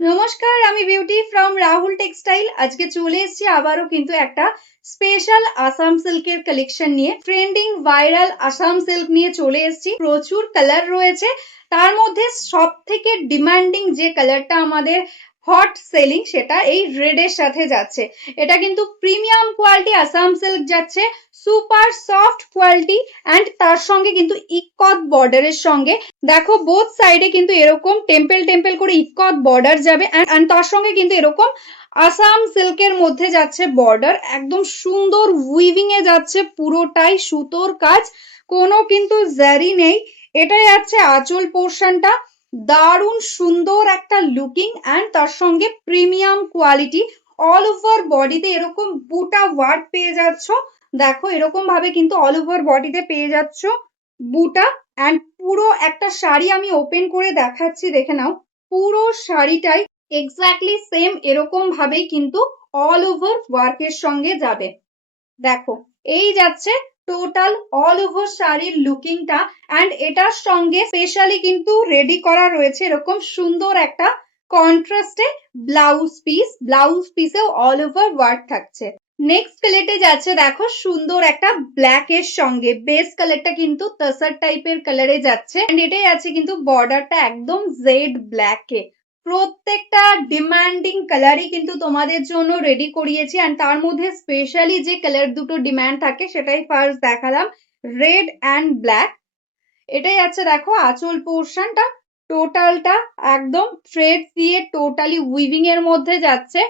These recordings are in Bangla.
নমস্কার, আমি বিউটি ফ্রম রাহুল টেক্সটাইল। আজকে চলে এসেছি আবারও কিন্তু একটা স্পেশাল আসাম সিল্কের কালেকশন নিয়ে। ট্রেন্ডিং ভাইরাল আসাম সিল্ক নিয়ে চলে এসেছি। প্রচুর কালার রয়েছে, তার মধ্যে সব থেকে ডিমান্ডিং যে কালারটা আমাদের হট সেলিং সেটা এই রেড এর সাথে যাচ্ছে। এটা কিন্তু প্রিমিয়াম কোয়ালিটি আসাম সিল্ক যাচ্ছে, সুপার সফট কোয়ালিটি অ্যান্ড তার সঙ্গে কিন্তু ইকত বর্ডারের সঙ্গে দেখো বোথ সাইডে কিন্তু এরকম টেম্পল টেম্পল করে ইকত বর্ডার যাবে অ্যান্ড তার সঙ্গে কিন্তু এরকম আসাম সিল্কের মধ্যে যাচ্ছে বর্ডার, একদম সুন্দর উইভিং এ যাচ্ছে, পুরোটাই সুতোর কাজ, কোনো কিন্তু জারি নেই। এটা যাচ্ছে আঁচল পোর্শনটা, দারুণ সুন্দর একটা লুকিং অ্যান্ড তার সঙ্গে প্রিমিয়াম কোয়ালিটি। অল ওভার বডিতে এরকম বুটা ওয়ার্ক পেয়ে যাচ্ছ। দেখো এরকম ভাবে কিন্তু অল ওভার বডিতে পেয়ে যাচ্ছ বুটা অ্যান্ড পুরো একটা শাড়ি আমি ওপেন করে দেখাচ্ছি, দেখে নাও। পুরো শাড়িটাই এক্স্যাক্টলি সেম এরকম ভাবেই কিন্তু অল ওভার ওয়ার্কের সঙ্গে যাবে। দেখো এই যাচ্ছে টোটাল অল ওভার শাড়ির লুকিংটা অ্যান্ড এটার সঙ্গে স্পেশালি কিন্তু রেডি করা রয়েছে এরকম সুন্দর একটা কন্ট্রাস্টে ব্লাউজ পিস। ব্লাউজ পিসেও অল ওভার ওয়ার্ক থাকছে। নেক্সট কালারটা যাচ্ছে দেখো সুন্দর একটা ব্ল্যাক এর সঙ্গে, বেস কালারটা কিন্তু তাসার টাইপের কালারে যাচ্ছে এন্ড এটাই আছে কিন্তু বর্ডারটা একদম জেড ব্ল্যাক এ। প্রত্যেকটা ডিমান্ডিং কালারই কিন্তু তোমাদের জন্য রেডি করিয়েছি অ্যান্ড তার মধ্যে স্পেশালি যে কালার দুটো ডিমান্ড থাকে সেটাই ফার্স্ট দেখালাম, রেড অ্যান্ড ব্ল্যাক। এটাই আছে দেখো আঁচল পোর্শনটা, টোটালটা একদম থ্রেড দিয়ে টোটালি উইভিং এর মধ্যে যাচ্ছে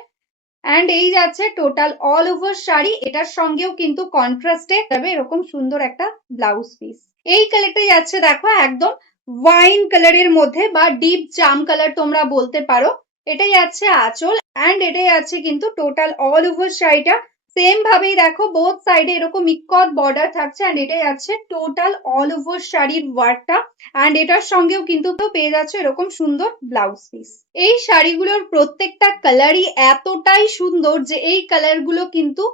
অ্যান্ড এই যাচ্ছে টোটাল অল ওভার শাড়ি। এটার সঙ্গেও কিন্তু কন্ট্রাস্টে যাবে এরকম সুন্দর একটা ব্লাউজ পিস। এই কালারটা যাচ্ছে দেখো একদম ওয়াইন কালারের মধ্যে বা ডিপ জাম কালার তোমরা বলতে পারো। এটাই আছে আঁচল অ্যান্ড এটাই আছে কিন্তু টোটাল অল ওভার শাড়িটা সেম ভাবেই দেখো বোথ সাইডে এরকম ইকত বর্ডার থাকছে অ্যান্ড এটাই আছে টোটাল অল ওভার শাড়ির ওয়ার্কটা অ্যান্ড এটার সঙ্গেও কিন্তু পেয়ে যাচ্ছে এরকম সুন্দর ব্লাউজ পিস। এই শাড়িগুলোর প্রত্যেকটা কালারই এতটাই সুন্দর যে এই কালার গুলো কিন্তু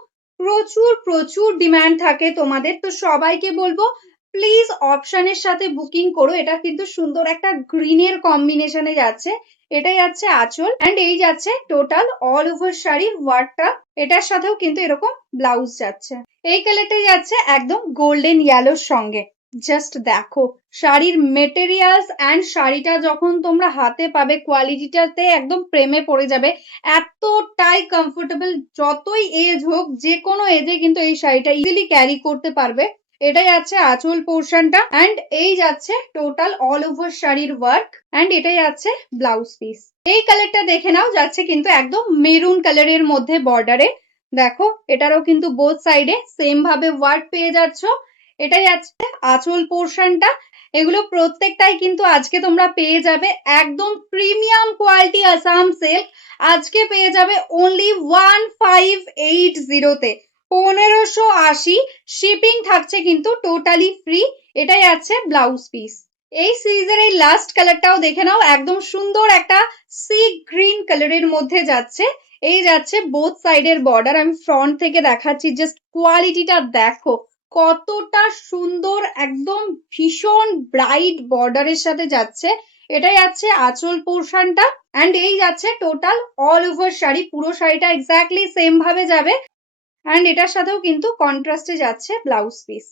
প্রচুর প্রচুর ডিমান্ড থাকে তোমাদের, তো সবাইকে বলবো প্লিজ অপশনের সাথে বুকিং করো। এটা কিন্তু সুন্দর একটা গ্রিনের কম্বিনেশনে যাচ্ছে। এটাই যাচ্ছে আঁচল অ্যান্ড এই যাচ্ছে টোটাল অল ওভার শাড়ির ওয়ার্কটা, এটার সাথেও কিন্তু এরকম ব্লাউজ যাচ্ছে। এই কালারটা যাচ্ছে একদম গোল্ডেন ইয়েলোর সঙ্গে। জাস্ট দেখো শাড়ির মেটেরিয়ালস অ্যান্ড শাড়িটা যখন তোমরা হাতে পাবে কোয়ালিটিটাতে একদম প্রেমে পড়ে যাবে। এতটাই কমফোর্টেবল, যতই এজ হোক যে কোনো এজে কিন্তু এই শাড়িটা ইজিলি ক্যারি করতে পারবে। এটাই যাচ্ছে আঁচল পোর্শনটা অ্যান্ড এই যাচ্ছে টোটাল অল ওভার শাড়ির ওয়ার্ক অ্যান্ড এটাই যাচ্ছে ব্লাউজ পিস। এই কালারটা দেখে নাও, যাচ্ছে কিন্তু একদম মেরুন কালারের মধ্যে বর্ডারে। দেখো এটারও কিন্তু বোথ সাইডে সেম ভাবে ওয়ার্ক পেয়ে যাচ্ছ। এটাই আছে আঁচল পোর্শনটা। এগুলো প্রত্যেকটাই কিন্তু আজকে তোমরা পেয়ে যাবে একদম প্রিমিয়াম কোয়ালিটি আসাম সিল্ক। আজকে পেয়ে যাবে অনলি 1580 তে, 1580। শিপিং থাকছে কিন্তু টোটালি ফ্রি। এটাই আছে ব্লাউজ পিস। এই সিরিজের এই লাস্ট কালারটাও দেখে নাও, একদম সুন্দর একটা সি গ্রিন কালারের মধ্যে যাচ্ছে। এই যাচ্ছে বোথ সাইডের বর্ডার, আমি ফ্রন্ট থেকে দেখাচ্ছি, জাস্ট কোয়ালিটিটা দেখো কতটা সুন্দর, একদম ভীষণ ব্রাইট বর্ডারের সাথে যাচ্ছে। এটাই যাচ্ছে আঁচল পোর্শনটা অ্যান্ড এই যাচ্ছে টোটাল অল ওভার শাড়ি, পুরো শাড়িটা এক্স্যাক্টলি সেম ভাবে যাবে অ্যান্ড এটার সাথেও কিন্তু কন্ট্রাস্টে যাচ্ছে ব্লাউজ পিস।